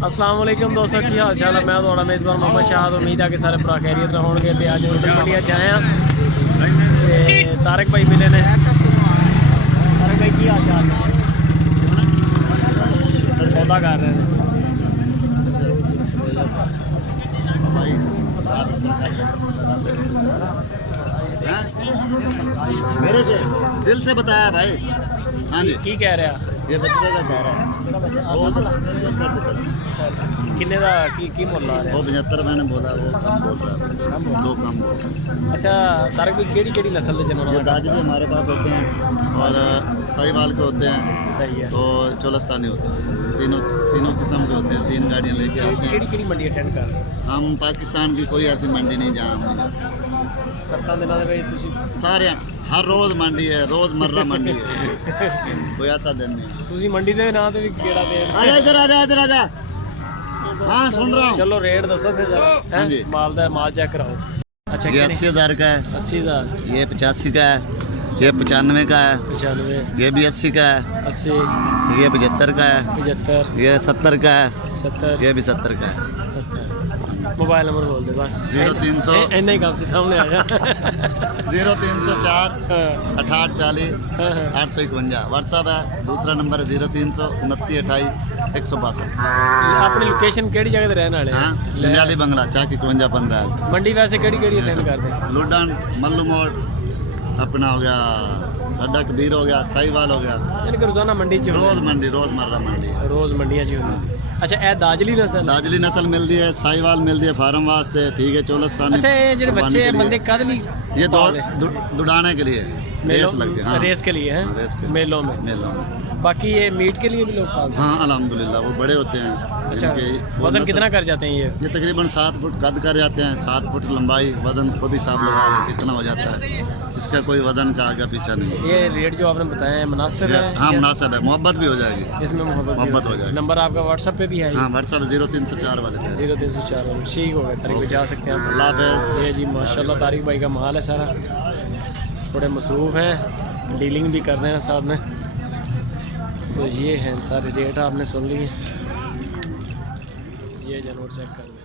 अस्सलाम वालेकुम दोस्तों, की हाल चाल है। मैं थोड़ा मेज़बान मोहम्मद शाह। उम्मीद है कि सारे भरा खैरियत होंगे। तो अज मंडिया च आए हैं, तारक भाई मिले ने। तारक भाई की हाल चाल है? सौदा कर रहे हैं मेरे से दिल से बताया भाई। हाँ जी, की कह रहा? ये बच्चे का घर है। किन्ने का की मुल आ रहा? वो 75 मैंने बोला, वो कम बोल रहा है, दो कम बोल रहा है। अच्छा, तारक भाई केड़ी नस्ल के ये दाजी हमारे पास होते हैं और साहिवाल के होते हैं। सही है। तो चोलस्तानी होते हैं। तीनों किस्म के होते हैं। 3 गाड़ियाँ लेके आते हैं। केड़ी मंडी अटेंड कर रहे? हम पाकिस्तान की कोई ऐसी मंडी नहीं जहाँ हम नहीं जाते। सरकार के नाम पे सारे हर रोज़ मंडी है, रोज़मर्रा मंडी है, कोई ऐसा दिन नहीं। तुसी मंडी के नाम पे भी केड़ा दे? आजा इधर, आजा इधर, आजा। हाँ सुन रहा हूँ। चलो रेट दसो फिर जरा। हाँ जी। माल चेक कराओ। अच्छा, ये 80,000 का है, 80,000, ये 85 का है, ये 95 का है, 95, ये भी 80 का है, 80, ये 75 का है, 75, ये 70 का है, 70, ये भी 70 का है। 70। मोबाइल नंबर बोल दे बस। 0300 इन्ना ही काम से सामने आया। 0304 हाँ, 6840 हाँ, हाँ। 851 व्हाट्सअप है। दूसरा नंबर है 0300 29 28 162। अपनी लोकेशन केड़ी जगह ते रहने वाले? हाँ, जंजाली बंगला चाक 51 15। मंडी वैसे केड़ी अटेंड करते? लुडन, मल्लू मोड़, अपना हो गया अड्डा कबीर, हो गया साहिवाल, हो गया। यानी कि रोजाना मंडी च रोज मंडी, रोजमर्रा मंडी है। रोज मंडियां च होंदी। अच्छा, ए दाजली नस्ल? दाजली नस्ल मिलती है, साहिवाल मिलती है फार्म वास्ते, ठीक है, चोलस्तानी। अच्छा, ये जो बच्चे हैं बंदे कद नहीं? ये दुड़ाने के लिए रेस लगती है। हाँ, रेस के लिए है, रेस के लिए। मेलों में। मेलों में। बाकी ये मीट के लिए भी लोग पालते हैं? हाँ अल्हम्दुलिल्लाह, वो बड़े होते हैं। अच्छा, इनके वजन कितना कर जाते हैं ये तकरीबन 7 फुट कद कर जाते हैं। 7 फुट लंबाई, वजन खुद हिसाब लगा लें कितना हो जाता है। इसका कोई वजन का आगे पीछा नहीं है। ये रेट जो आपने बताया है मुनासिब है? हाँ मुनासिब है, मोहब्बत भी हो जाएगी। इसमें मोहब्बत हो जाएगी। नंबर आपका व्हाट्सएप पे भी है? हाँ, व्हाट्सएप 0304 वाले पे। 0304 वाले। ठीक हो गया, ट्रिक पे जा सकते हैं आप। अल्लाह हाफ़िज़। ये जी माशाल्लाह तारिक भाई का माल है सारा। थोड़े मसरूफ़ हैं, डीलिंग भी कर रहे हैं साथ में। तो ये हैं सारे रेट आपने सुन लिए। ये जानवर चेक कर लें।